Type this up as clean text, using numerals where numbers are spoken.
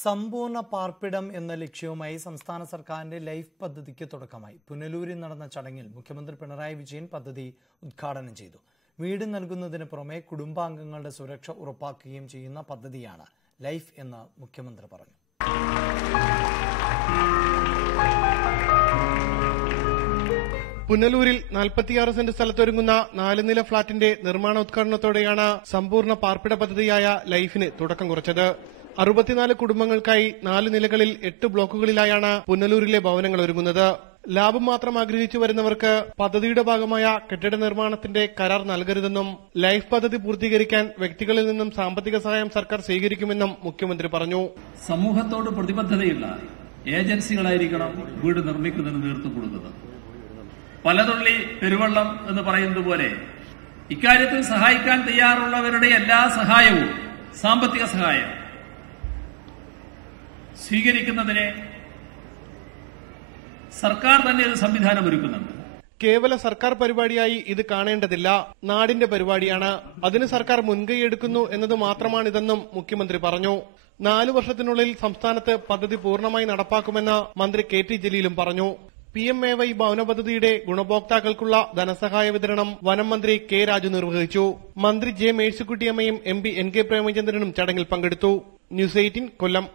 സമ്പൂർണ്ണ പാർപ്പിടം എന്ന ലക്ഷ്യവുമായി സംസ്ഥാന സർക്കാരിന്റെ ലൈഫ് പദ്ധതിക്ക് തുടക്കമായി. പുനലൂരിൽ നടന്ന ചടങ്ങിൽ മുഖ്യമന്ത്രി പിണറായി വിജയൻ പദ്ധതി ഉദ്ഘാടനം ചെയ്തു. വീട് നൽകുന്നതിന് പുറമെ കുടുംബാംഗങ്ങളുടെ സുരക്ഷ ഉറപ്പാക്കുകയും ചെയ്യുന്ന പദ്ധതിയാണ് ലൈഫ് എന്ന് മുഖ്യമന്ത്രി പറഞ്ഞു. പുനലൂരിൽ 46 സെന്റ് സ്ഥലത്തൊരുങ്ങുന്ന 4 നില ഫ്ളാറ്റിന്റെ നിർമ്മാണോദ്ഘാടനത്തോടെയാണ് സമ്പൂർണ്ണ പാർപ്പിട പദ്ധതിയായ ലൈഫിന് തുടക്കം കുറിച്ചത്. 64 കുടുംബങ്ങൾക്കായി 4 നിലകളിൽ 8 ബ്ലോക്കുകളിലായാണ് പുനലൂരിലെ ഭവനങ്ങൾ ഒരുങ്ങുന്നത്. ലാഭം മാത്രം ആഗ്രഹിച്ചു വരുന്നവർക്ക് പദ്ധതിയുടെ ഭാഗമായ കെട്ടിട നിർമ്മാണത്തിന്റെ കരാർ നൽകരുതെന്നും ലൈഫ് പദ്ധതി പൂർത്തീകരിക്കാൻ വ്യക്തികളിൽ നിന്നും സാമ്പത്തിക സഹായം സർക്കാർ സ്വീകരിക്കുമെന്നും മുഖ്യമന്ത്രി പറഞ്ഞു. സമൂഹത്തോട് പ്രതിബദ്ധതയുള്ള ഏജൻസികളായിരിക്കണം വീട് നിർമ്മിക്കുന്നതിന് നേതൃത്വം കൊടുക്കുന്നത്. പലതുള്ളി പെരുവെള്ളം എന്ന് പറയുന്നത് പോലെ ഇക്കാര്യത്തിൽ സഹായിക്കാൻ തയ്യാറുള്ളവരുടെ എല്ലാ സഹായവും, സാമ്പത്തിക സഹായം സ്വീകരിക്കുന്നതിന് സർക്കാർ തന്നെ ഒരു സംവിധാനം ഒരുക്കുന്നുണ്ട്. കേവല സർക്കാർ പരിപാടിയായി ഇത് കാണേണ്ടതില്ല, നാടിന്റെ പരിപാടിയാണ്. അതിന് സർക്കാർ മുൻകൈയെടുക്കുന്നു എന്നത് മാത്രമാണിതെന്നും മുഖ്യമന്ത്രി പറഞ്ഞു. 4 വർഷത്തിനുള്ളിൽ സംസ്ഥാനത്ത് പദ്ധതി പൂർണ്ണമായി നടപ്പാക്കുമെന്ന് മന്ത്രി കെ.ടി. ജലീലും പറഞ്ഞു. PMAY ഭവന പദ്ധതിയുടെ ഗുണഭോക്താക്കൾക്കുള്ള ധനസഹായ വിതരണം വനം മന്ത്രി കെ. രാജു നിർവഹിച്ചു. മന്ത്രി ജെ. മേഴ്സിക്കുട്ടിയമ്മയും MP NK പ്രേമചന്ദ്രനും ചടങ്ങിൽ പങ്കെടുത്തു. ന്യൂസ് 18 കൊല്ലം.